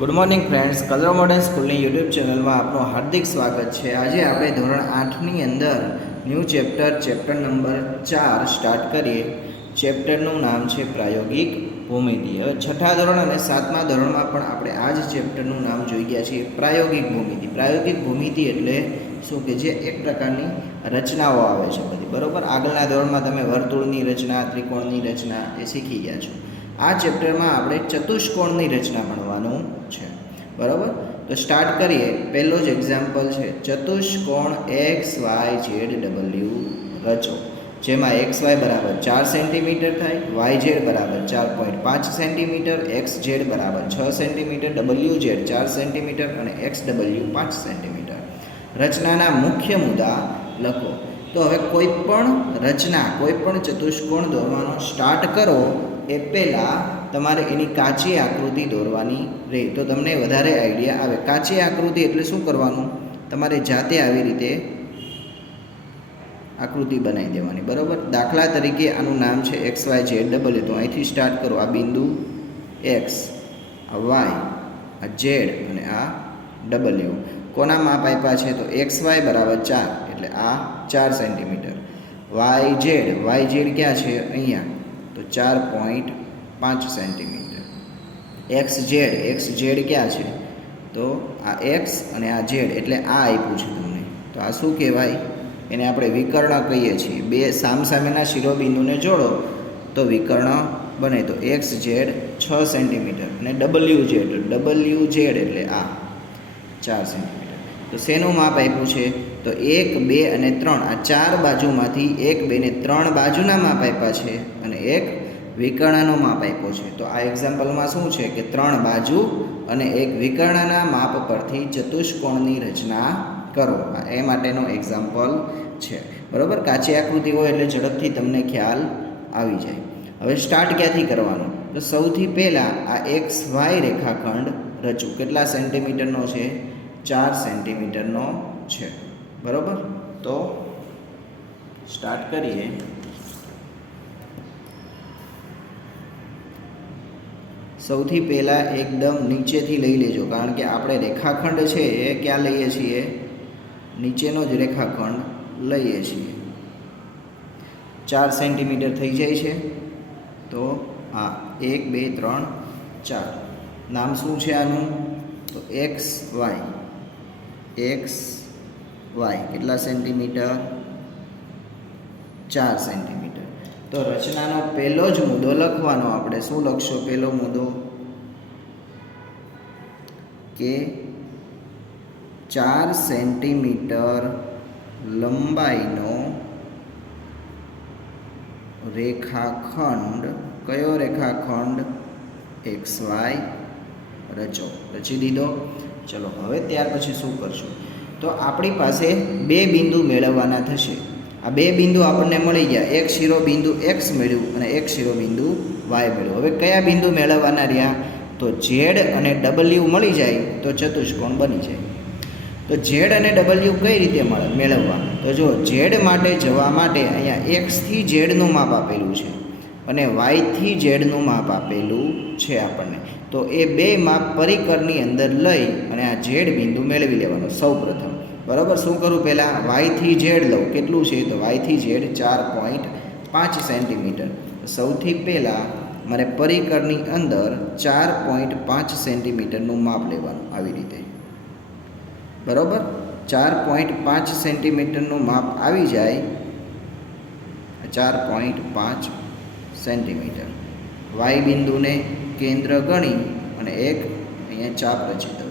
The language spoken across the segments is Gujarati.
Good morning friends, colour modern સ્કૂલની યુટ્યુબ ચેનલમાં આપનું હાર્દિક સ્વાગત છે। આજે આપણે ધોરણ 8ની અંદર ન્યૂ ચેપ્ટર નંબર 4 સ્ટાર્ટ કરીએ। ચેપ્ટરનું નામ છે પ્રાયોગિક ભૂમિતિ। હવે છઠ્ઠા ધોરણ અને સાતમા ધોરણમાં પણ આપણે આ જ ચેપ્ટરનું નામ જોઈ ગયા છીએ, પ્રાયોગિક ભૂમિતિ। પ્રાયોગિક ભૂમિતિ એટલે શું કે જે એક પ્રકારની રચનાઓ આવે છે બધી, બરાબર। આગળના ધોરણમાં તમે વર્તુળની રચના, ત્રિકોણની રચના એ શીખી ગયા છો। આ ચેપ્ટરમાં આપણે ચતુષ્કોણની રચના ભણવાનું છે, બરાબર। તો સ્ટાર્ટ કરીએ। પહેલો જ એક્ઝામ્પલ છે ચતુષ્કોણ XYZW રચો, જેમાં XY બરાબર 4 સેન્ટીમીટર થાય, YZ બરાબર 4.5 સેન્ટીમીટર, XZ બરાબર 6 સેન્ટીમીટર, WZ 4 સેન્ટીમીટર અને XW 5 સેન્ટીમીટર। રચનાના મુખ્ય મુદ્દા લખો। તો હવે કોઈ પણ રચના, કોઈ પણ ચતુષ્કોણ દોરવાનો સ્ટાર્ટ કરો એ પહેલાં તમારે એની કાચી આકૃતિ દોરવાની રહે, તો તમને વધારે આઈડિયા આવે। કાચી આકૃતિ એટલે શું કરવાનું, તમારે જાતે આવી રીતે આકૃતિ બનાવી દેવાની, બરાબર। દાખલા તરીકે આનું નામ છે XYZW, તો અહીંથી સ્ટાર્ટ કરો। આ બિંદુ X, આ Y, આ Z અને આ W કોના માપ આપ્યા છે, તો XY બરાબર 4 એટલે આ 4 સેન્ટીમીટર, YZ ક્યાં છે અહીંયા, તો 4.5 સેન્ટીમીટર, XZ ક્યાં છે, તો આ X અને આ Z એટલે આ આપ્યું છે તમને, તો આ શું કહેવાય, એને આપણે વિકર્ણ કહીએ છીએ। બે સામસામેના શિરોબિંદુને જોડો તો વિકર્ણ બને, તો XZ 6 સેન્ટીમીટર અને WZ એટલે આ 4 સેન્ટીમીટર। તો શેનું માપ આપ્યું છે, તો 1, 2 અને 3 આ ચાર બાજુમાંથી 1, 2 ને 3 બાજુના માપ આપ્યા છે અને એક વિકર્ણનો માપ આપ્યો છે। તો આ એક્ઝામ્પલમાં શું છે કે 3 બાજુ અને એક વિકર્ણના માપ પરથી ચતુષ્કોણની રચના કરો, એ માટેનો એક્ઝામ્પલ છે, બરાબર। કાચી આકૃતિ હોય એટલે ઝડપથી તમને ખ્યાલ આવી જાય। હવે સ્ટાર્ટ ક્યાંથી કરવાનું, તો સૌથી પહેલાં આ XY રેખાખંડ રચું। કેટલા સેન્ટીમીટરનો છે, 4 સેન્ટીમીટરનો છે, બરાબર। તો સ્ટાર્ટ કરીએ। સૌથી પહેલાં એકદમ નીચેથી લઈ લેજો, કારણ કે આપણે રેખાખંડ છે એ ક્યાં લઈએ છીએ, નીચેનો જ રેખાખંડ લઈએ છીએ। 4 સેન્ટીમીટર થઈ જાય છે, તો આ 1, 2, 3, 4 નામ શું છે આનું, તો XY કેટલા સેન્ટીમીટર, 4 સેન્ટીમીટર। તો રચનાનો પહેલો જ મુદ્દો લખવાનો, આપણે શું લખશો પહેલો મુદ્દો, કે 4 સેન્ટીમીટર લંબાઈનો રેખાખંડ, કયો રેખાખંડ, XY રચો। રચી દીધો, ચલો હવે ત્યાર પછી શું કરશું, તો આપણી પાસે બે બિંદુ મેળવવાના થશે। આ બે બિંદુ આપણને મળી ગયા, એક શિરોબિંદુ X મળ્યું અને એક શિરોબિંદુ Y મળ્યું। હવે કયા બિંદુ મેળવવાના રહ્યા, તો Z અને W મળી જાય તો ચતુષ્કોણ બની જાય। તો Z અને W કઈ રીતે મેળવવા, તો જો Z માટે જવા માટે અહીંયા X થી Z નું માપ આપેલું છે અને Y થી Z નું માપ આપેલું છે આપણને, તો એ બે માપ પરિકરની અંદર લઈ અને આ Z બિંદુ મેળવી લેવાનો સૌ પ્રથમ, બરાબર। શું કરું, પહેલાં Y થી Z લઉં, કેટલું છે, તો Y થી Z 4.5 સેન્ટીમીટર। સૌથી પહેલાં મારે પરિકરની અંદર 4.5 સેન્ટીમીટરનું માપ લેવાનું, આવી રીતે, બરાબર। 4.5 સેન્ટીમીટરનું માપ આવી જાય, 4.5 સેન્ટીમીટર। Y બિંદુને કેન્દ્ર ગણી અને એક અહીંયા ચાપ રચી દઉં।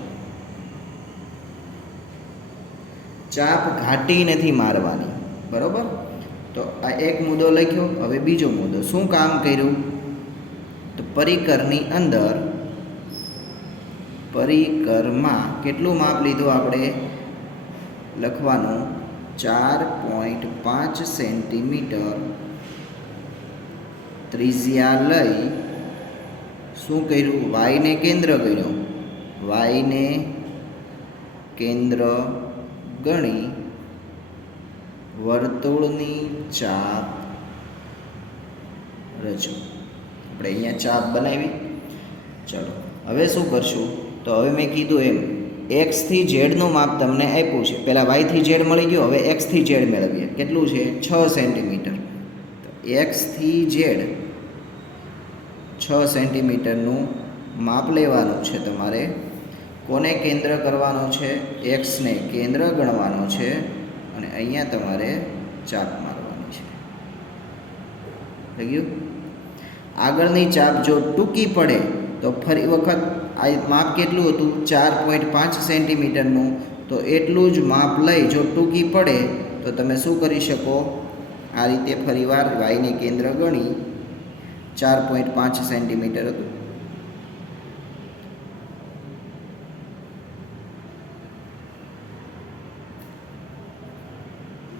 ચાપ ઘાટી નથી મારવાની, બરાબર। તો આ એક મુદ્દો લખ્યો। હવે બીજો મુદ્દો, શું કામ કર્યું, તો પરિકરની અંદર, પરિકરમાં કેટલું માપ લીધું આપણે, લખવાનું 4.5 સેન્ટીમીટર ત્રિજ્યા લઈ શું કર્યું, Y ને કેન્દ્ર ગણ્યો, Y ને કેન્દ્ર ગણી વર્તુળની ચાપ રચો। આપણે અહીંયા ચાપ બનાવી, ચલો હવે શું કરશું, તો હવે મેં કીધું એમ એક્સથી ઝેડનું માપ તમને આપ્યું છે. પહેલાં વાયથી ઝેડ મળી ગયો, હવે એક્સથી ઝેડ મેળવીએ. કેટલું છે? 6 સેન્ટીમીટર. તો એક્સથી ઝેડ 6 સેન્ટીમીટરનું માપ લેવાનું છે તમારે. કોને કેન્દ્ર કરવાનું છે? એક્સને કેન્દ્ર ગણવાનો છે અને અહીંયા તમારે ચાપ મારવાની છે. થઈ ગયું? આગળની ચાપ જો ટૂંકી પડે તો ફરી વખત આ માપ કેટલું હતું? 4.5 સેન્ટીમીટરનું. તો એટલું જ માપ લઈ જો ટૂંકી પડે તો તમે શું કરી શકો? આ રીતે ફરીવાર વાયને કેન્દ્ર ગણી 4.5 સેન્ટીમીટર હતું.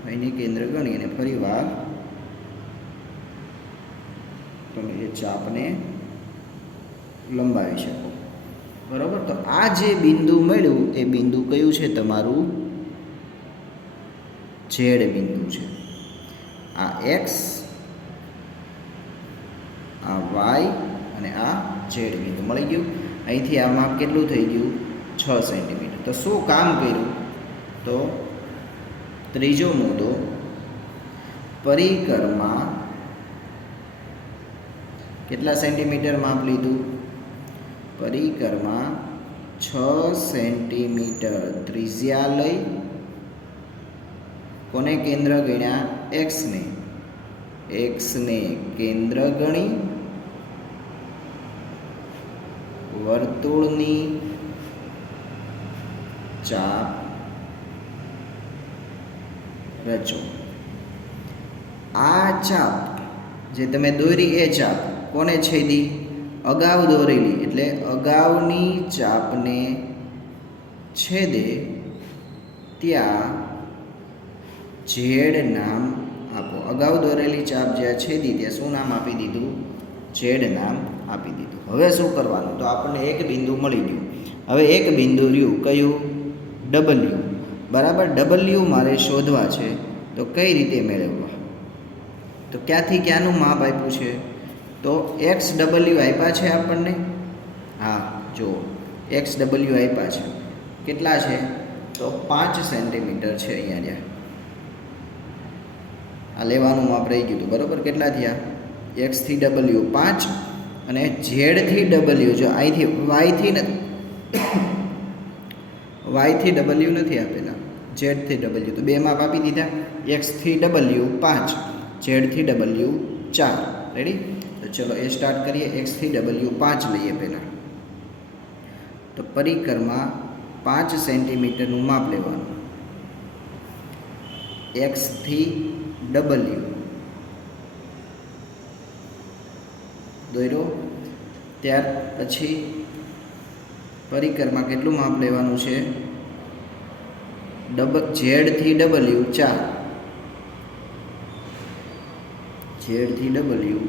વાયને કેન્દ્ર ગણી અને ફરીવાર તમે એ ચાપને લંબાવી શકો. બરાબર? તો આ જે બિંદુ મળ્યું એ બિંદુ કયું છે? તમારું ઝેડ બિંદુ છે. આ એક્સ, આ વાય અને આ ઝેડ બિંદુ મળી ગયું. અહીંથી આ માપ કેટલું થઈ ગયું? 6 સેન્ટીમીટર. તો શું કામ કર્યું? તો ત્રીજો મુદ્દો, પરિકરમાં કેટલા સેન્ટીમીટર માપ લીધું? પરિકરમાં 6 સેન્ટીમીટર ત્રિજ્યા લઈ કોને કેન્દ્ર ગણ્યા? એક્સને. એક્સને કેન્દ્ર ગણી વર્તુળની ચાપ રચો. આ ચાપ જે તમે દોરી એ ચાપ કોને છેદી? અગાઉ દોરેલી, એટલે અગાઉની ચાપને છેદે ત્યાં ઝેડ નામ આપો. અગાઉ દોરેલી ચાપ જ્યાં છેદી ત્યાં શું નામ આપી દીધું? ઝેડ નામ આપી દીધું. હવે શું કરવાનું? તો આપણને એક બિંદુ મળી ગયું. હવે એક બિંદુ રહ્યું કયું? ડબલ્યુ. બરાબર? ડબલ્યુ મારે શોધવા છે. તો કઈ રીતે મેળવવા? તો ક્યાંથી ક્યાંનું માપ આપ્યું છે? તો એક્સ ડબલ્યુ આપ્યા છે આપણને. હા, જો એક્સ ડબલ્યુ આપ્યા છે. કેટલા છે? તો 5 સેન્ટીમીટર છે. અહીંયા જ્યાં આ લેવાનું માપ રહી ગયું હતું. બરાબર? કેટલા થયા? એક્સથી ડબલ્યુ 5 અને ઝેડથી ડબલ્યુ, જો અહીંથી વાયથી ડબલ્યુ નથી આપેલા, ઝેડથી ડબલ્યુ. તો બે માપ આપી દીધા. એક્સથી ડબલ્યુ 5, ઝેડથી ડબલ્યુ 4. રેડી? તો ચલો એ સ્ટાર્ટ કરીએ. એક્સથી ડબલ્યુ 5 લઈએ પહેલાં. તો પરિકરમાં 5 સેન્ટીમીટરનું માપ લેવાનું. એક્સથી ડબલ્યુ દોર્યો. ત્યાર પછી પરિકરમાં કેટલું માપ લેવાનું છે? ઝેડથી ડબલ્યુ 4, ઝેડથી ડબલ્યુ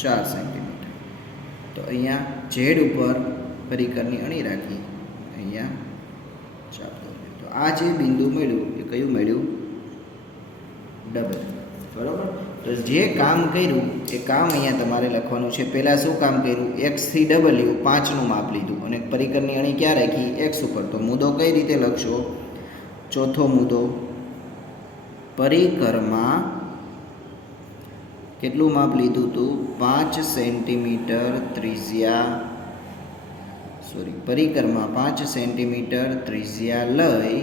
4 સેન્ટીમીટર. તો અહીંયા ઝેડ ઉપર પરિકરની અણી રાખી અહીંયા ચાપ દોર્યો. તો આ જે બિંદુ મળ્યું એ કયું મળ્યું? ડબલ્યુ. બરાબર? તો જે કામ કર્યું એ કામ અહીંયા તમારે લખવાનું છે. પહેલાં શું કામ કર્યું? એક્સથી ડબલ્યુ 5નું માપ લીધું અને પરિકરની અણી ક્યાં રાખી? એક્સ ઉપર. તો મુદ્દો કઈ રીતે લખશો? ચોથો મુદ્દો, પરિકરમાં કેટલું માપ લીધું હતું? 5 સેન્ટીમીટર ત્રિજ્યા, પરિકરમાં 5 સેન્ટીમીટર ત્રિજ્યા લઈ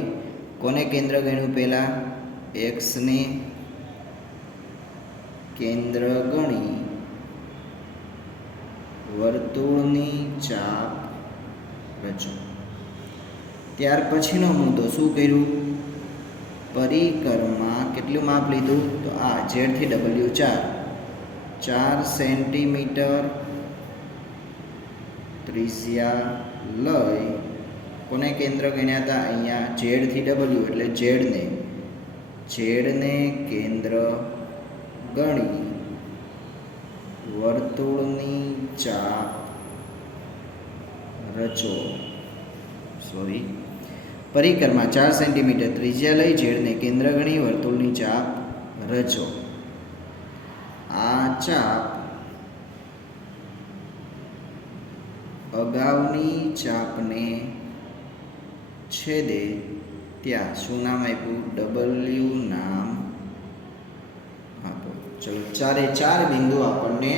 કોને કેન્દ્ર ગણ્યું? પહેલાં એક્સને કેન્દ્ર ગણી વર્તુળની ચાપ રચો. ત્યાર પછીનો મુદ્દો શું કર્યું? પરિકરમાં કેટલું માપ લીધું? તો આ ઝેડથી ડબલ્યુ 4 સેન્ટીમીટર ત્રિજ્યા લઈ કોને કેન્દ્ર ગણ્યા હતા? અહીંયા ઝેડથી ડબલ્યુ એટલે ઝેડને કેન્દ્ર ગણી વર્તુળની ચાપ રચો. પરિકરમાં 4 સેન્ટીમીટર ત્રિજ્યા લઈ ઝેડને કેન્દ્ર ગણી વર્તુળની ચાપ રચો. આ ચાપ અગાઉની ચાપને છેદે ત્યાં શું નામ આપ્યું? ડબલ્યુ નામ આપો. ચલો, ચારે ચાર બિંદુ આપણને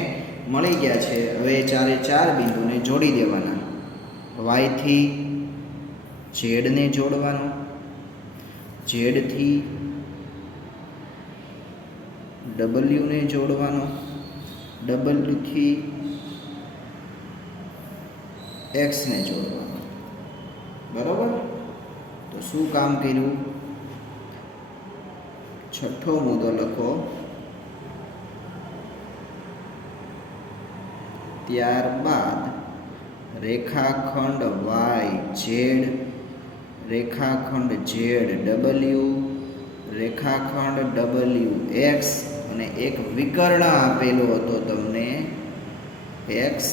મળી ગયા છે. હવે ચારે ચાર બિંદુને જોડી દેવાના. વાયથી ઝેડને જોડવાનો, ઝેડથી ડબલ્યુને જોડવાનો, ડબલ્યુથી એક્સને જોડવાનો. બરાબર? તો શું કામ કર્યું? છઠ્ઠો મુદ્દો લખો. ત્યારબાદ રેખાખંડ વાય ઝેડ, રેખાખંડ ઝેડ ડબલ્યુ, રેખાખંડ ડબલ્યુ એક્સ અને એક વિકર્ણ આપેલો હતો તમને એક્સ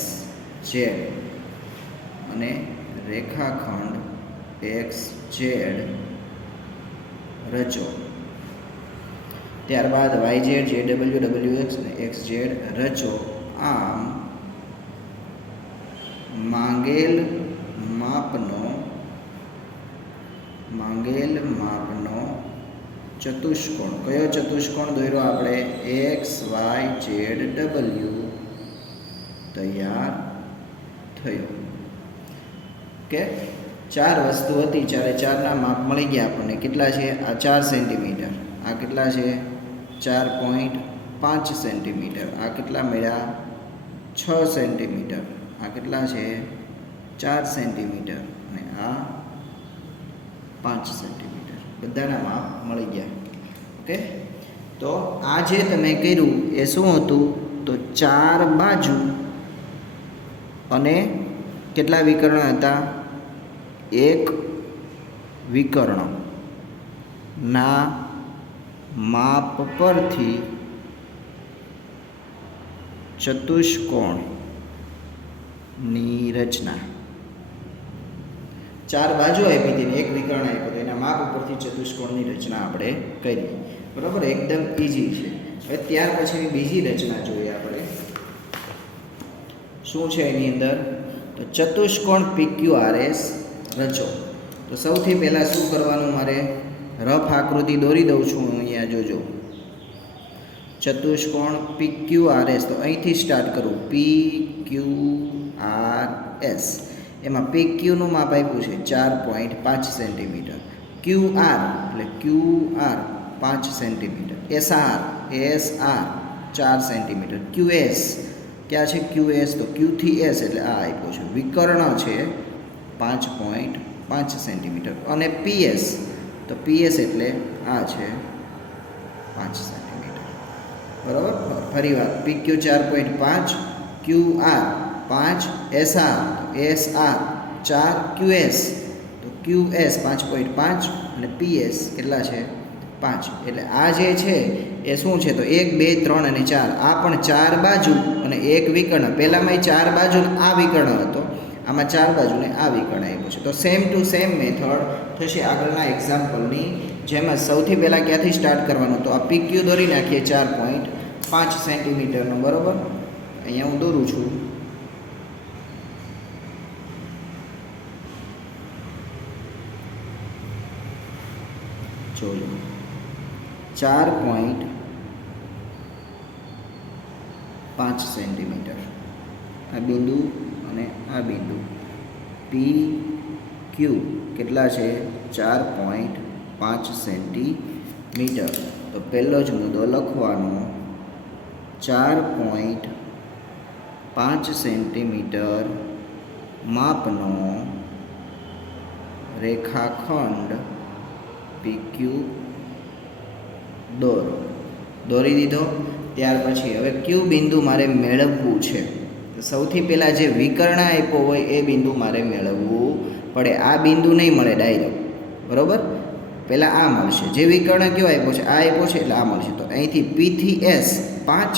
ઝેડ અને રેખાખંડ એક્સ ઝેડ રચો. ત્યારબાદ વાય ઝેડ, જે ડબલ્યુ, ડબલ્યુ એક્સ અને એક્સ ઝેડ રચો. આમ માંગેલ માપનો ચતુષ્કોણ, કયો ચતુષ્કોણ દોર્યો આપણે? એક્સ વાય ઝેડ ડબલ્યુ તૈયાર થયો. કે ચાર વસ્તુ હતી, ચારે ચારના માપ મળી ગયા આપણને. કેટલા છે? આ 4 સેન્ટીમીટર, આ કેટલા છે? 4.5 સેન્ટીમીટર, આ કેટલા મળ્યા? 6 સેન્ટીમીટર, આ કેટલા છે? 4 સેન્ટીમીટર અને આ 5 સેન્ટીમીટર. બધાના માપ મળી ગયા. ઓકે, તો આ જે તમે કર્યું એ શું હતું? તો 4 બાજુ અને કેટલા વિકર્ણ હતા? એક વિકર્ણ ના માપ પરથી ચતુષ્કોણની રચના. 4 બાજુ આપી હતી, એક વિકર્ણ આપ્યો તો એના માપ ઉપરથી ચતુષ્કોણની રચના આપણે કરી. બરાબર? એકદમ ઈઝી છે. હવે ત્યાર પછીની બીજી રચના જોઈએ આપણે. શું છે એની અંદર? તો ચતુષ્કોણ PQRS રચો. તો સૌથી પહેલાં શું કરવાનું? મારે રફ આકૃતિ દોરી દઉં છું હું અહીંયા, જોજો. ચતુષ્કોણ PQRS, તો અહીંથી સ્ટાર્ટ કરું. PQRS, એમાં PQનું માપ આપ્યું છે 4.5 સેન્ટીમીટર, QR એટલે QR 5 centimetre, SR 4 centimetre, QS ક્યાં છે? QS તો Q થી S એટલે આ આપ્યો છે. વિકર્ણ છે 5.5 સેન્ટીમીટર અને PS તો PS એટલે આ છે 5 સેન્ટીમીટર. બરાબર? ફરી વાર, PQ 4.5, QR 5, SR 4, QS તો QS 5.5 અને PS કેટલા છે? 5. એટલે આ જે છે એ શું છે? તો 1, 2, 3 અને 4. આ પણ 4 બાજુ અને એક વિકર્ણ. પહેલામાં 4 બાજુ આ વિકર્ણ હતો, આમાં 4 બાજુ ને આ વિકર્ણ આપ્યો છે. તો સેમ ટુ સેમ મેથડ થશે આગળના એક્ઝામ્પલની જેમ. સૌથી પહેલાં ક્યાંથી સ્ટાર્ટ કરવાનું? તો આ PQ દોરી નાખીએ 4.5 સેન્ટીમીટરનું. બરાબર? અહીંયા હું દોરું છું. જોજો, 4.5 સેન્ટીમીટર આ બિંદુ અને આ બિંદુ PQ કેટલા છે? 4.5 સેન્ટીમીટર. તો પહેલો જ મુદ્દો લખવાનો. 4.5 સેન્ટીમીટર માપનો રેખાખંડ PQ દોરો. દોરી દીધો. ત્યાર પછી હવે ક્યુ બિંદુ મારે મેળવવું છે. સૌથી પહેલાં જે વિકર્ણ આપ્યો હોય એ બિંદુ મારે મેળવવું પડે. આ બિંદુ નહીં મળે ડાયરેક્ટ. બરાબર? પહેલાં આ મળશે. જે વિકર્ણ કયો આપ્યો છે? આ આપ્યો છે એટલે આ મળશે. તો અહીંથી P થી S 5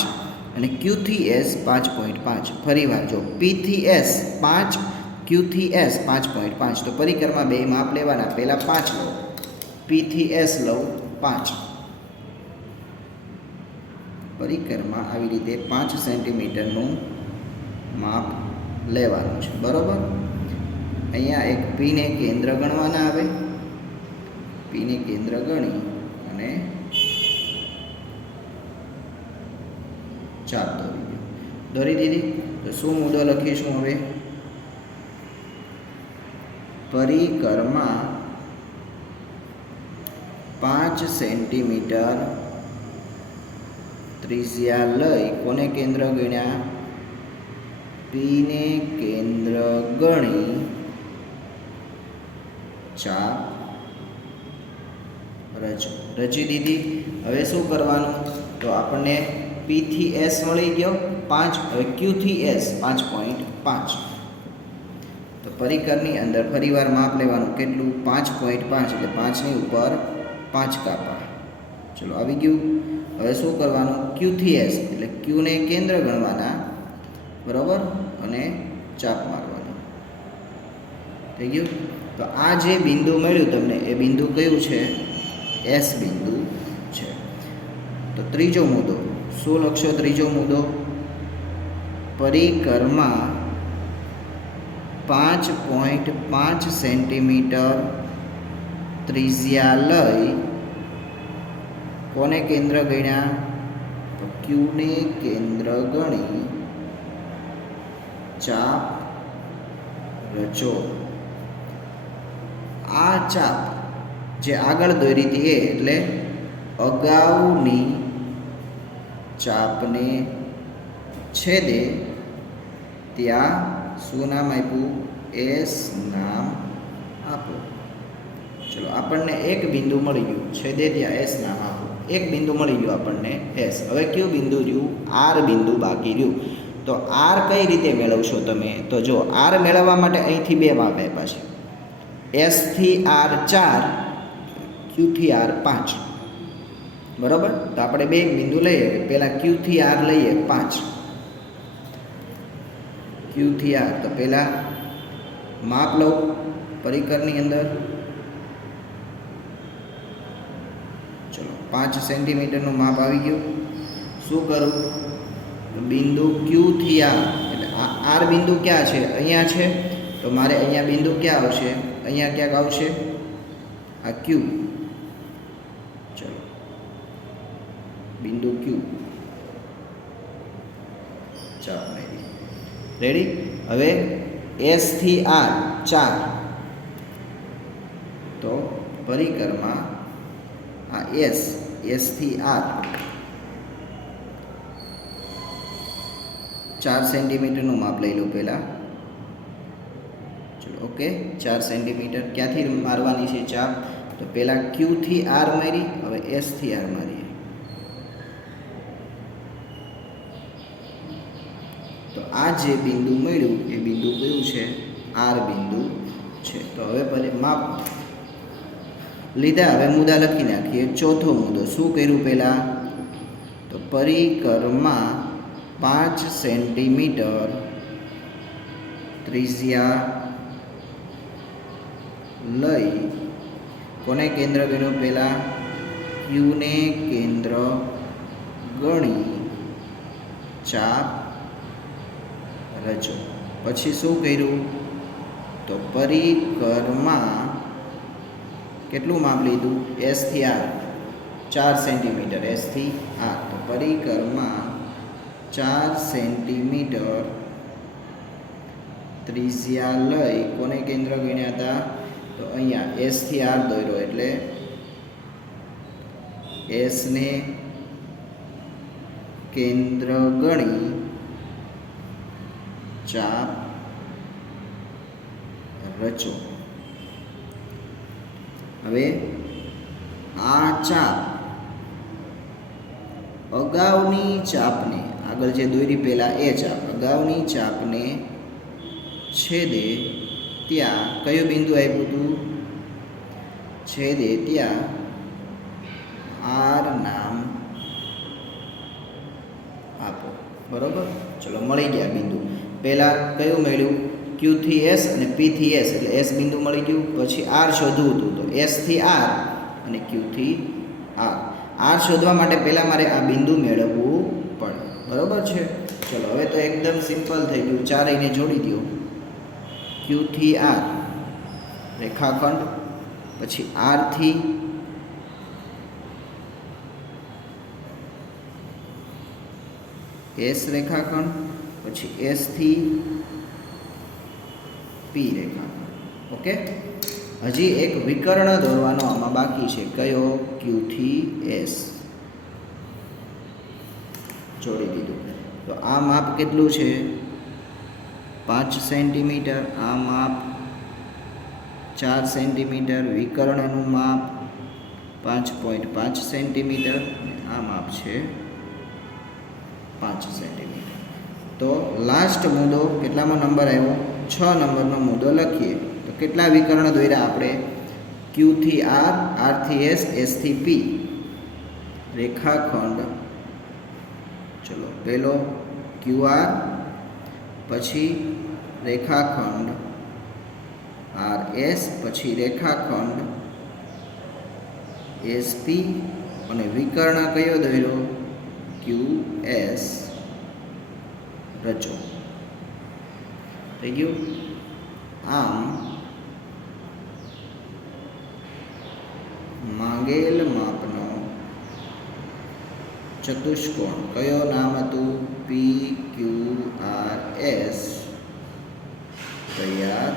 અને Q થી S 5.5. ફરી વાર જો, P થી S 5, Q થી S 5.5. તો પરિક્રમા બે માપ લેવાના. પહેલાં 5 લો, P થી S લઉં 5. પરિક્રમા આવી રીતે 5 સેન્ટીમીટરનું માપ લેવાનું છે, બરાબર. અહીંયા એક પીને કેન્દ્ર ગણવાના આવે, પીને કેન્દ્ર ગણી અને ચાપ દોરી દીધી. તો શું મુદ્દો લખીશું હવે? પરિકરમાં 5 સેન્ટીમીટર ત્રિજ્યા લઈ કોને કેન્દ્ર ગણ્યા? પીને કેન્દ્ર ગણી ચાપ રચી દીધી. હવે શું કરવાનું? તો આપણને પી થી એસ મળી ગયો 5. હવે ક્યુ થી એસ 5.5. તો પરિકરની અંદર ફરીવાર માપ લેવાનું. કેટલું? 5.5 એટલે 5ની ઉપર 5 કાપા. ચલો આવી ગયું. હવે શું કરવાનું? ક્યુ થી એસ એટલે ક્યુને કેન્દ્ર ગણવાના, બરાબર, અને ચાપ મારવાનું. થઈ ગયું. તો આ જે બિંદુ મળ્યું તમને એ બિંદુ કયું છે? એસ બિંદુ છે. તો ત્રીજો મુદ્દો શું લખશો? ત્રીજો મુદ્દો, પરિકરમાં 5.5 સેન્ટીમીટર ત્રિજ્યા લઈ કોને કેન્દ્ર ગણ્યા? તો ક્યુને કેન્દ્ર ગણી ચાપ રચો. આ ચાપ જે આગળ દોરી હતી એ એટલે અગાઉની ચાપને છેદે ત્યાં શું નામ આપ્યું? એસ નામ આપો. ચલો આપણને એક બિંદુ મળી ગયું, છેદે ત્યાં એસ નામ આપો. એક બિંદુ મળી ગયું આપણને એસ. હવે કયું બિંદુ રહ્યું? આર બિંદુ બાકી રહ્યું. તો આર કઈ રીતે મેળવશો તમે? તો જો આર મેળવવા માટે અહીંથી બે માપ આપ્યા છે. એસ થી આર 4, ક્યુ થી આર 5, બરાબર. તો આપણે બે બિંદુ લઈએ. પહેલાં ક્યુ થી આર લઈએ 5, ક્યુ થી આર. તો પહેલાં માપ લઉં પરિકરની અંદર. ચલો 5 સેન્ટીમીટરનું માપ આવી ગયું. શું કરું? બિંદુ ક્યુ થી આર એટલે આર બિંદુ ક્યાં છે? અહીંયા છે. તો મારે અહીંયા બિંદુ ક્યાં આવશે? અહીંયા ક્યાંક આવશે આ ક્યુ. ચલો બિંદુ ક્યુ ચાપ મારી. રેડી. હવે એસ થી આર 4. તો પરિકરમાં આ એસ થી આર 4 સેન્ટીમીટરનું માપ લઈ લો પહેલાં. ચલો ઓકે, 4 સેન્ટીમીટર. ક્યાંથી મારવાની છે ચાપ? તો પહેલાં ક્યુ થી આર મારી, હવે એસ થી આર મારીએ. તો આ જે બિંદુ મળ્યું એ બિંદુ કયું છે? આર બિંદુ છે. તો હવે માપ લીધા. હવે મુદ્દા લખી નાખીએ. ચોથો મુદ્દો શું કર્યું પહેલાં? તો પરિકરમાં 5 સેન્ટીમીટર ત્રિજ્યા લઈ કોને કેન્દ્ર ગણ્યું? પહેલાં ક્યુને કેન્દ્ર ગણી ચાપ રચો. પછી શું કર્યું? તો પરિકરમાં કેટલું માપ લીધું? એસ થી આર 4 સેન્ટીમીટર, એસ થી આર. તો પરિકરમાં 4 સેન્ટીમીટર ત્રિજ્યા લઈ કોને કેન્દ્ર ગણ્યા હતા? તો અહીંયા એસ થી આર દોર્યો એટલે એસને કેન્દ્ર ગણી ચાપ રચો. હવે આ ચાપ અગાઉની ચાપને, આગળ જે દોરી પહેલાં એ ચાપ, અગાઉની ચાપને છેદે ત્યાં કયું બિંદુ આપ્યું હતું? છેદે ત્યાં આર નામ આપો. બરાબર. ચલો મળી ગયા બિંદુ. પહેલાં કયું મળ્યું? ક્યુ થી એસ અને પી થી એસ એટલે એસ બિંદુ મળી ગયું. પછી આર શોધવું હતું તો એસ થી આર અને ક્યુ થી આર. આર શોધવા માટે પહેલાં મારે આ બિંદુ મેળવવું પડે. બરાબર છે. ચલો હવે તો એકદમ સિમ્પલ થઈ ગયું. ચારેયને જોડી દો. ક્યુ થી આર રેખાખંડ, પછી આર થી એસ રેખાખંડ, પછી એસ થી પી રેખાખંડ. ઓકે, હજી એક વિકર્ણ દોરવાનો આમાં બાકી છે. કયો? ક્યુ થી એસ. જોડી દીધું. તો આ માપ કેટલું છે? 5 સેન્ટીમીટર. આ માપ 4 સેન્ટીમીટર. વિકર્ણનું માપ 5.5 સેન્ટીમીટર. આ માપ છે 5 સેન્ટીમીટર. તો લાસ્ટ મુદ્દો કેટલામાં નંબર આવ્યો? 6 નંબરનો મુદ્દો લખીએ. તો કેટલા વિકર્ણ દોર્યા આપણે? ક્યુ થી આર, આર થી એસ, એસ થી પી રેખાખંડ. ચલો, પહેલો ક્યુ આર, પછી રેખાખંડ આર એસ, પછી રેખાખંડ એસ પી, અને વિકર્ણ કયો દોર્યો? ક્યુ એસ રચો. થઈ ગયું. આમ માંગેલ માપનો ચતુષ્કોણ કયો નામ હતું? પી ક્યુ આર એસ તૈયાર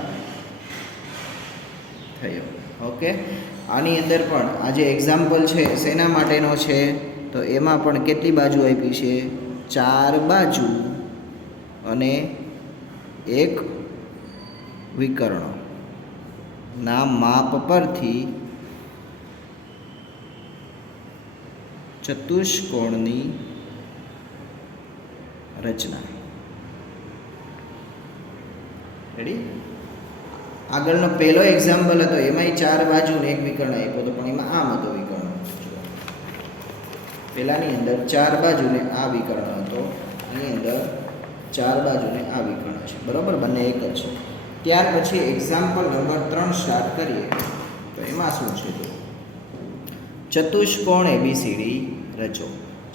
થયો. ઓકે, આની અંદર પણ આ જે એક્ઝામ્પલ છે શેના માટેનો છે? તો એમાં પણ કેટલી બાજુ આપી છે? 4 બાજુ અને એક વિકર્ણ ના માપ પરથી ચતુષ્કોણની રચના. રેડી? આગળનો પહેલો એક્ઝામ્પલ હતો, એમાંય 4 બાજુ ને એક વિકર્ણ આપ્યો હતો, પણ એમાં આમ હતો વિકર્ણ. પહેલાની અંદર 4 બાજુ ને આ વિકર્ણ હતો, એની અંદર 4 બાજુ ને આ વિકર્ણ છે. બરાબર, બંને એક જ છે. ત્યાર પછી એક્ઝામ્પલ નંબર 3 સ્ટાર્ટ કરીએ. તો એમાં શું છે? તો ચતુષ્કોણ એબીસીડી રચો,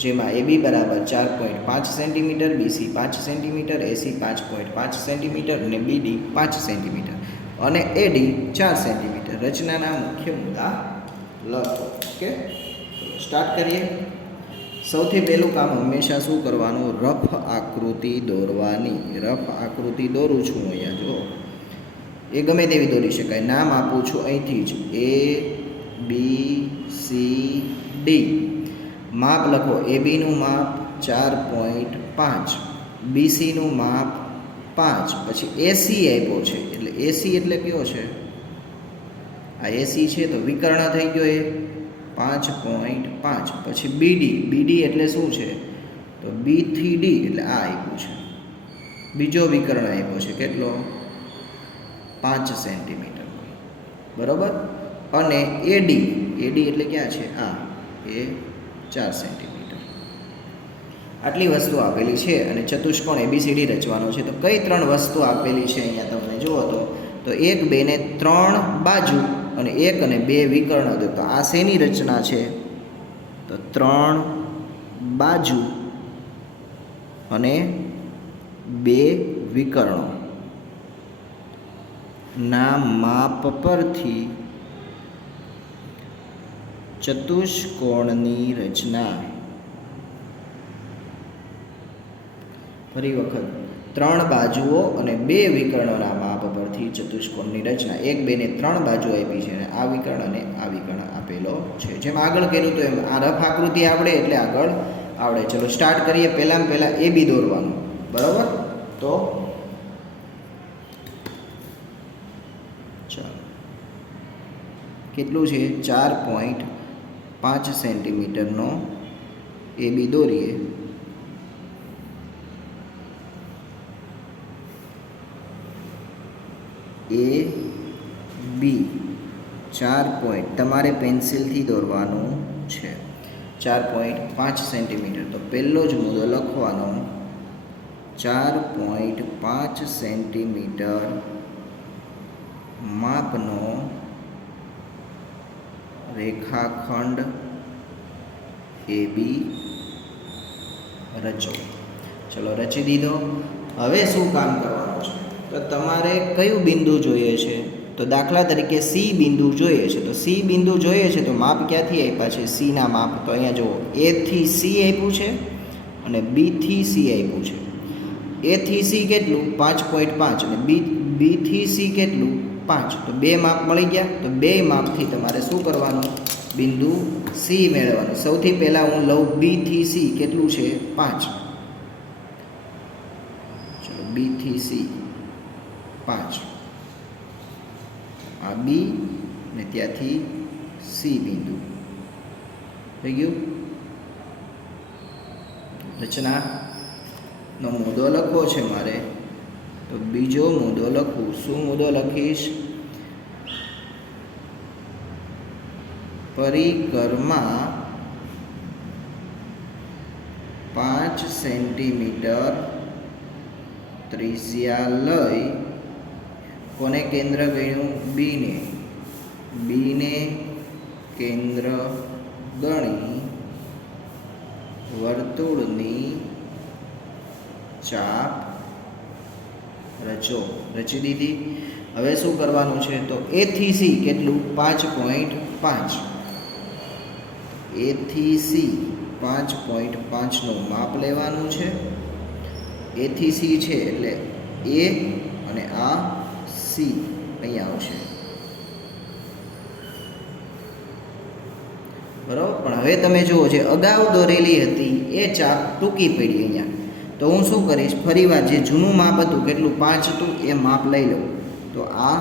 જેમાં એબી બરાબર 4.5 સેન્ટીમીટર, બીસી 5 સેન્ટીમીટર, એસી 5.5 સેન્ટીમીટર અને બીડી 5 સેન્ટીમીટર અને એડી 4 સેન્ટીમીટર. રચનાના મુખ્ય મુદ્દા લખો. ઓકે, સ્ટાર્ટ કરીએ. સૌથી પહેલું કામ હંમેશા શું કરવાનું? રફ આકૃતિ દોરવાની. રફ આકૃતિ દોરું છું અહીંયા, જો એ ગમે તેવી દોરી શકાય. નામ આપું છું અહીંથી જ, એ બી સી ડી. માપ લખો. એબીનું માપ 4.5, બીસીનું માપ 5, પછી એસી આપ્યો છે, એટલે એસી એટલે કયો છે? આ એસી છે, તો વિકર્ણ થઈ ગયો એ 5.5. પછી બીડી, બીડી એટલે શું છે? તો બી થી ડી, એટલે આ આપ્યું છે. બીજો વિકર્ણ આપ્યો છે, કેટલો? 5 સેન્ટીમીટર. બરાબર. અને એડી, એડી એટલે ક્યાં છે? આ એ 4 સેન્ટીમીટર. આટલી વસ્તુ આપેલી છે અને ચતુષ્કોણ એબીસીડી રચવાનો છે. તો કઈ 3 વસ્તુ આપેલી છે અહીંયા તમને જુઓ તો 1, 2 ને 3 બાજુ અને 1 અને 2 વિકર્ણ. તો આ શેની રચના છે? તો 3 બાજુ અને 2 વિકર્ણો ના માપ પરથી ચતુષ્કોણની રચના. ફરી વખત, 3 બાજુઓ અને 2 વિકર્ણોના માપ પરથી ચતુષ્કોણની રચના. 1, 2 ને 3 બાજુ આપી છે અને આ વિકર્ણ અને આ વિકર્ણ આપેલો છે. જેમ આગળ કર્યું તો એમ આ રફ આકૃતિ આવડે એટલે આગળ આવડે. ચલો સ્ટાર્ટ કરીએ. પહેલાં એ બી દોરવાનું. બરાબર. તો ચાલો, કેટલું છે? 4.5 સેન્ટીમીટરનો એ બી દોરીએ. એ બી 4 તમારે પેન્સિલથી દોરવાનું છે. 4.5 સેન્ટીમીટર. તો પહેલો જ મુદ્દો લખવાનો, 4.5 સેન્ટીમીટર માપનો રેખાખંડ AB રચો. ચલો રચી દીધો. હવે શું કામ કરવાનું છે, તો તમારે કયું બિંદુ જોઈએ છે, તો દાખલા તરીકે સી બિંદુ જોઈએ છે. તો સી બિંદુ જોઈએ છે તો માપ ક્યાંથી આપ્યા છે, સીના માપ. તો અહીંયા જુઓ, એથી સી આપ્યું છે અને બીથી સી આપ્યું છે. એથી સી કેટલું 5.5 અને બીથી સી કેટલું 5. તો બે માપ મળી ગયા. તો બે માપથી તમારે શું કરવાનું, બિંદુ સી મેળવવાનું. સૌથી પહેલાં હું લઉં બીથી સી કેટલું છે 5. ચલો બીથી સી 5, આ બી ને ત્યાંથી સી બિંદુ થઈ ગયું. રચનાનો મુદ્દો લખવો છે મારે, તો બીજો મુદ્દો લખું. શું મુદ્દો લખીશ, પરિકરમાં 5 સેન્ટીમીટર ત્રિજ્યા લઈ કોને કેન્દ્ર ગણ્યું, બીને કેન્દ્ર ગણી વર્તુળની ચાપ રચો. રચી દીધી. હવે શું કરવાનું છે, તો એથી સી કેટલું 5.5. એથી સી 5.5નું માપ લેવાનું છે. એથી સી છે એટલે એ અને આ સી અહીંયા આવશે, બરાબર. પણ હવે તમે જુઓ, જે અગાઉ દોરેલી હતી એ ચાપ ટૂંકી પડી અહીંયા. તો હું શું કરીશ, ફરીવાર જે જૂનું માપ હતું કેટલું 5 હતું એ માપ લઈ લઉં. તો આ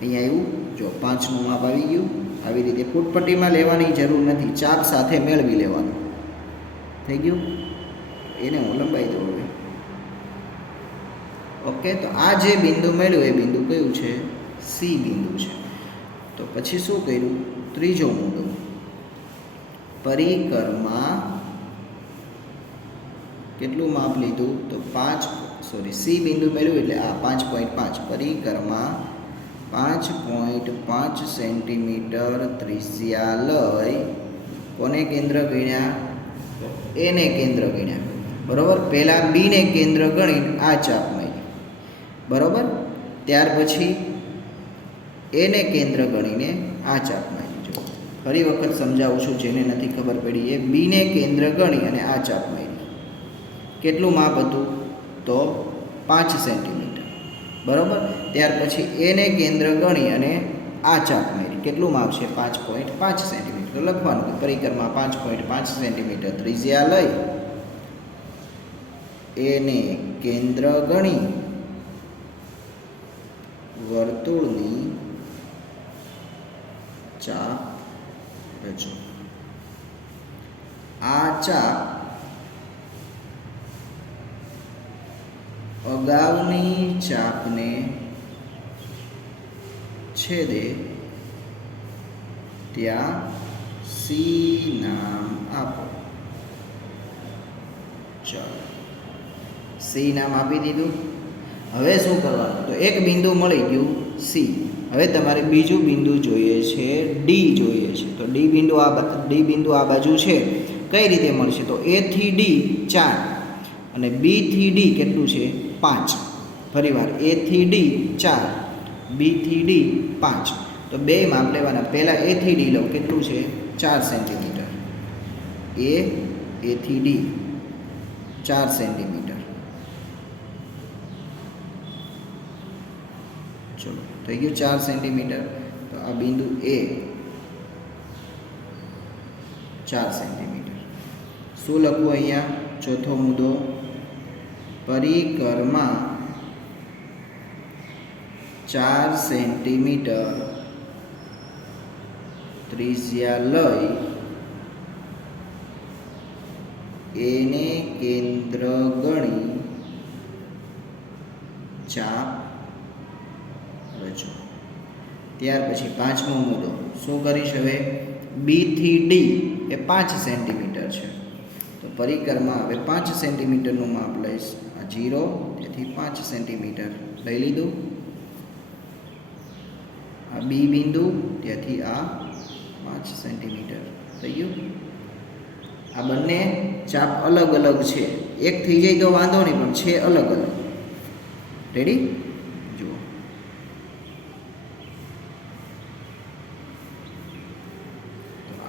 અહીંયા આવ્યું, જો 5નું માપ આવી ગયું. આવી રીતે ફૂટપટ્ટીમાં લેવાની જરૂર નથી, ચાપ સાથે મેળવી લેવાનું. થઈ ગયું. એને હું લંબાઈ દઉં હવે. ઓકે, તો આ જે બિંદુ મળ્યું એ બિંદુ કયું છે, સી બિંદુ છે. તો પછી શું કર્યું, ત્રીજો મુદ્દો, પરિકરમાં કેટલું માપ લીધું, તો સી બિંદુ મળ્યું એટલે આ 5.5. પરિકરમાં 5.5 સેન્ટીમીટર ત્રિજ્યા લઈ કોને કેન્દ્ર ગણ્યા, એને કેન્દ્ર ગણ્યા, બરાબર. પહેલાં બીને કેન્દ્ર ગણી આ ચાપ મળી, બરાબર. ત્યાર પછી એને કેન્દ્ર ગણીને આ ચાપ મળી. જો ફરી વખત સમજાવું છું જેને નથી ખબર પડી એ. બીને કેન્દ્ર ગણી અને આ ચાપ મળી. કેટલું માપ હતું, તો 5 સેન્ટીમીટર, બરાબર. ત્યાર પછી એને કેન્દ્ર ગણી અને આ ચાપ મળી. કેટલું માપ છે, 5.5 સેન્ટીમીટર. તો લખવાનું કે પરિકરમાં 5.5 સેન્ટીમીટર ત્રિજ્યા લઈ એને કેન્દ્ર ગણી વર્તુળની ચાપ રચો. આ ચાપ અગાઉની ચાપને છેદે ત્યાં સી નામ આપો. ચાલો, સી નામ આપી દીધું. હવે શું કરવાનું, તો એક બિંદુ મળી ગયું સી. હવે તમારે બીજું બિંદુ જોઈએ છે, ડી જોઈએ છે. તો ડી બિંદુ આ બાજુ છે. કઈ રીતે મળશે, તો એ થી ડી 4 અને બી થી ડી કેટલું છે 5. ફરીવાર એ થી ડી 4, બી થી ડી 5. તો બે માપ લેવાના. પહેલાં એ થી ડી લઉં, કેટલું છે 4 સેન્ટીમીટર. એ થી ડી 4 સેન્ટીમીટર. ચલો, થઈ ગયું 4 સેન્ટીમીટર. તો આ બિંદુ એ 4 સેન્ટીમીટર. શું લખવું અહીંયા, ચોથો મુદ્દો, પરિકરમાં 4 સેન્ટીમીટર ત્રિજ્યા લઈ એને કેન્દ્ર ગણી ચાપ રચો. ત્યાર પછી પાંચમો મુદ્દો, શું કરીશ હવે, બી થી ડી એ 5 સેન્ટીમીટર છે. તો પરિકરમાં હવે 5 સેન્ટીમીટરનું માપ લઈશ. આ 0 તેથી 5 સેન્ટીમીટર લઈ લીધું. આ બી બિંદુ ત્યાંથી આ 5 સેન્ટીમીટર થઈ ગયું. આ બંને ચાપ અલગ અલગ છે. એક થઈ જાય તો વાંધો નહીં, પણ છે અલગ અલગ. રેડી? જુઓ,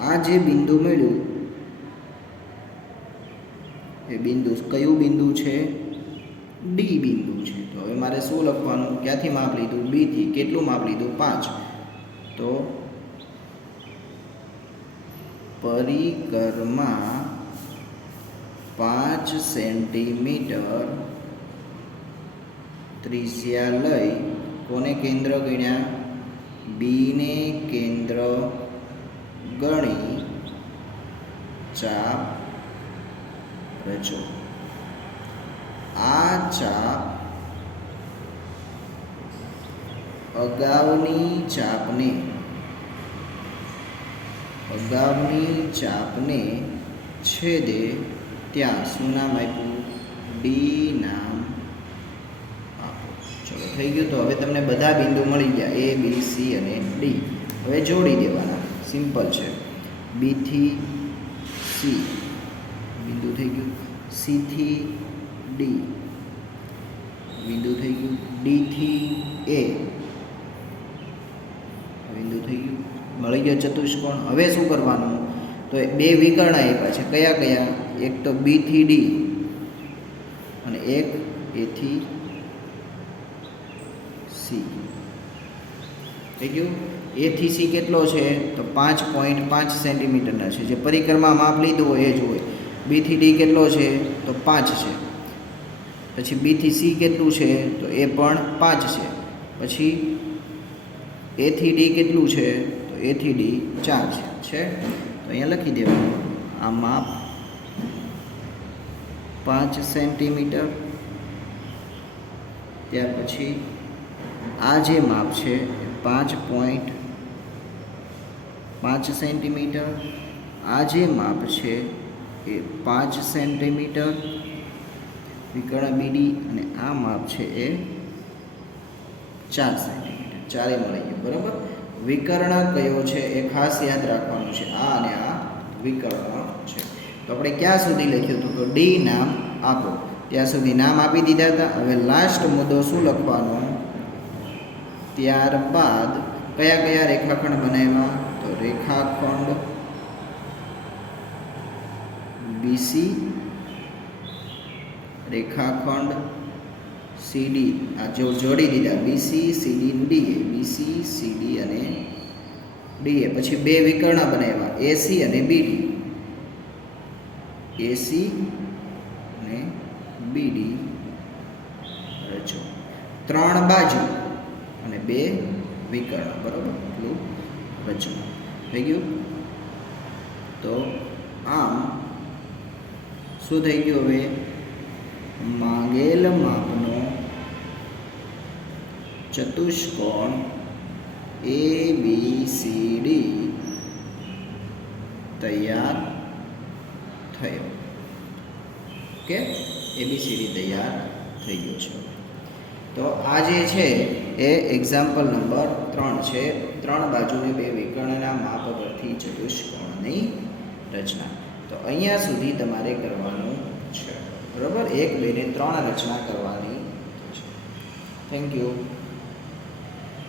આ જે બિંદુ મળ્યું એ બિંદુ કયું બિંદુ છે? ડી બિંદુ છે. તો હવે મારે શું લખવાનું? ક્યાંથી માપ લીધું? બી થી. કેટલું માપ લીધું? 5. તો પરિકરમાં 5 સેન્ટીમીટર ત્રિજ્યા લઈ કોને કેન્દ્ર ગણ્યા? બીને કેન્દ્ર ગણી ચાપ રચો. આ ચાપ અગાઉની ચાપને છેદે ત્યાં શું નામ આપ્યું? ડી નામ આપો. ચલો, થઈ ગયું. તો હવે તમને બધા બિંદુ મળી ગયા, એ બી સી અને ડી. હવે જોડી દેવાના. સિમ્પલ છે. બી થી સી બિંદુ થઈ ગયું, સી થી ડી બિંદુ થઈ ગયું, ડી થી એ બિંદુ થઈ ગયું. મળી ગયો ચતુષ્કોણ. હવે શું કરવાનું? તો બે વિકર્ણ આપ્યા છે. કયા કયા? એક તો બી થી ડી અને એક એ થી સી. થઈ ગયું. એ થી સી કેટલો છે? તો 5.5 સેન્ટીમીટરના છે. જે પરિક્રમા માપ લીધું હોય એ જ હોય. બી થી ડી કેટલો છે? તો 5 છે. પછી બી થી સી કેટલું છે? તો એ પણ 5 છે. પછી એ થી ડી કેટલું છે? તો એ થી ડી 4 છે. તો અહીંયા લખી દેવાનું આ માપ 5 સેન્ટીમીટર. ત્યાર પછી આ જે માપ છે 5.5 સેન્ટીમીટર. આ જે માપ છે એ 5 સેન્ટીમીટર વિકર્ણ બીડી, અને આ માપ છે એ 4 સેન્ટીમીટર. ચારે મળી ગયું. બરાબર? વિકર્ણ કયો છે એ ખાસ યાદ રાખવાનું છે. આ અને આ વિકર્ણ છે. તો આપણે ક્યાં સુધી લખ્યું હતું? તો ડી નામ આપો. ત્યાં સુધી નામ આપી દીધા હતા. હવે લાસ્ટ મુદ્દો શું લખવાનો? ત્યારબાદ કયા કયા રેખાખંડ બનાવ્યા? તો રેખાખંડ બીસી, રેખાખંડ સીડી. આ જો જોડી દીધા, બીસી સીડી ડીએ, બીસી સીડી અને ડીએ. પછી બે વિકર્ણ બનાવ્યા, એસી અને બીડી, એસી અને બીડી રચો. 3 બાજુ અને 2 વિકર્ણ. બરાબર? એટલું રચો. થઈ ગયું. તો આમ શું થઈ ગયું? હવે માંગેલ માપનો ચતુષ્કોણ એ બી સી ડી તૈયાર થયો. ઓકે, એબીસીડી તૈયાર થઈ ગયો છે. તો આ જે છે એ એક્ઝામ્પલ નંબર 3 છે. 3 બાજુને 2 વિકર્ણના માપ પરથી ચતુષ્કોણની રચના. તો અહીંયા સુધી તમારે કરવાનું છે. બરાબર? 1, 2 ને 3 રચના કરવાની છે. Thank you.